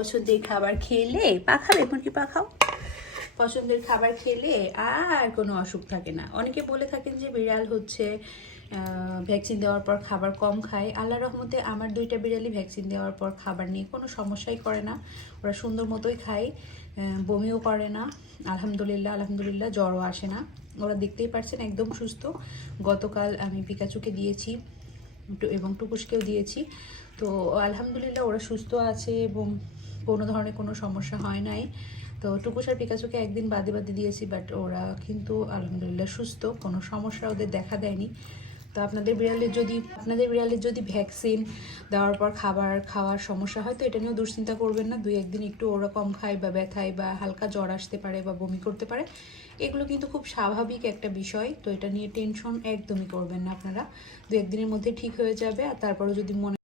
পছন্দের খাবার খেলে পাখাবে, মুরগি পাখাও, পছন্দের খাবার খেলে আর কোনো অসুখ থাকে না। অনেকে বলে থাকেন যে বিড়াল হচ্ছে ভ্যাকসিন দেওয়ার পর খাবার কম খায়। আল্লাহর রহমতে আমার 2টা বিড়ালই ভ্যাকসিন দেওয়ার পর খাবার নিয়ে কোনো সমস্যাই করে না, ওরা সুন্দর মতোই খায়, বমিও করে না, আলহামদুলিল্লাহ আলহামদুলিল্লাহ, জ্বরও আসে না। ওরা দেখতেই পারছেন একদম সুস্থ। গতকাল আমি পিকাচুকে দিয়েছি এবং টুকুসকেও দিয়েছি, তো আলহামদুলিল্লাহ ওরা সুস্থ আছে এবং কোনো ধরনের কোনো সমস্যা হয় নাই। তো টুকুস আর পিকাচুকে একদিন বাদে বাদে দিয়েছি, বাট ওরা কিন্তু আলহামদুলিল্লাহ সুস্থ, কোনো সমস্যা ওদের দেখা দেয়নি। তো আপনাদের বিড়ালের যদি ভ্যাকসিন দেওয়ার পর খাবার খাওয়ার সমস্যা হয় তো এটা নিয়েও দুশ্চিন্তা করবেন না। 2-1 দিন একটু ওরা কম খায় বা ব্যথায় বা হালকা জ্বর আসতে পারে বা বমি করতে পারে, এগুলো কিন্তু খুব স্বাভাবিক একটা বিষয়। তো এটা নিয়ে টেনশন একদমই করবেন না আপনারা, 2-1 দিনের মধ্যে ঠিক হয়ে যাবে। আর তারপরে যদি মনে